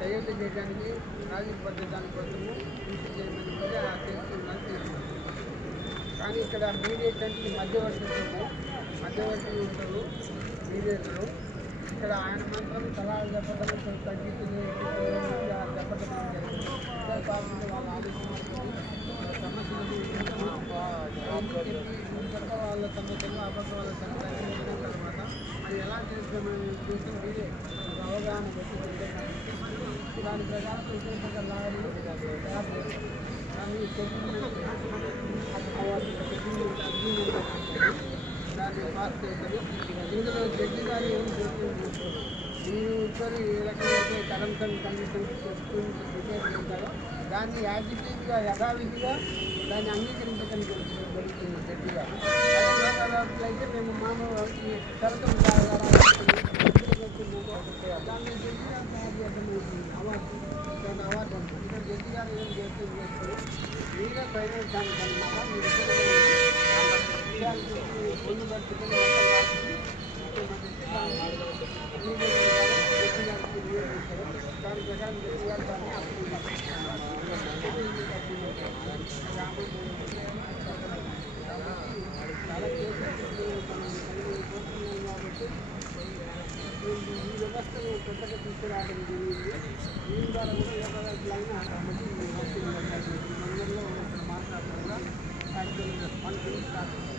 దయ్యత చేయడానికి రాజకీయ పద్ధతి కోసము కృషి చేయమని కూడా తెలుసుకున్నాను చేస్తున్నాను. కానీ ఇక్కడ మీడియేట్ అంటే మధ్యవర్తులు ఉంటారు మీడియేటరు. ఇక్కడ ఆయన మాత్రం సలహాలు చెప్పడం తగ్గించుకుని చెప్పడం జరిగింది. వాళ్ళు ఆలోచించుకొని సమస్యలు వాళ్ళ సమస్యలు అబద్ధాల సమస్యలు తర్వాత అది ఎలా చేస్తామనే ఉద్దేశం మీరే అవగాహన పెట్టుకుంటే దాని ప్రకారం విశేషంగా లాయర్లు తయారు చేస్తారు. దాన్ని దాన్ని పాస్ చేస్తారు. ఇందులో జడ్జి గారు ఏం చేస్తున్నారు, మీరు ఇద్దరు ఏ రకమైతే టర్మ్స్ అండ్ కండిషన్స్ చెప్తూ డిసైడ్ చేశారో దాన్ని యాజిటివ్గా యథావిధిగా దాన్ని అంగీకరించడం జరుగుతుంది జడ్జి గారు. అయితే మేము మామూలు షరతులు దాన్ని జడ్జి గారు తయారు చేయడం అవార్డు ఉంటుంది. ఇక్కడ జడ్జి గారు ఏం చేస్తారు, మీరే ఫైనల్ దానికన్నా మీరు పొందు పట్టుకుని దాని ప్రకారం జడ్జి గారు దాన్ని అప్పుడు చాలా కేసులు ఈ వ్యవస్థను కొత్తగా తీసుకురావడం జరిగింది. దీని ద్వారా కూడా ఏకైనా కాబట్టి అందరిలో మాట్లాడుతున్నా కార్యక్రమం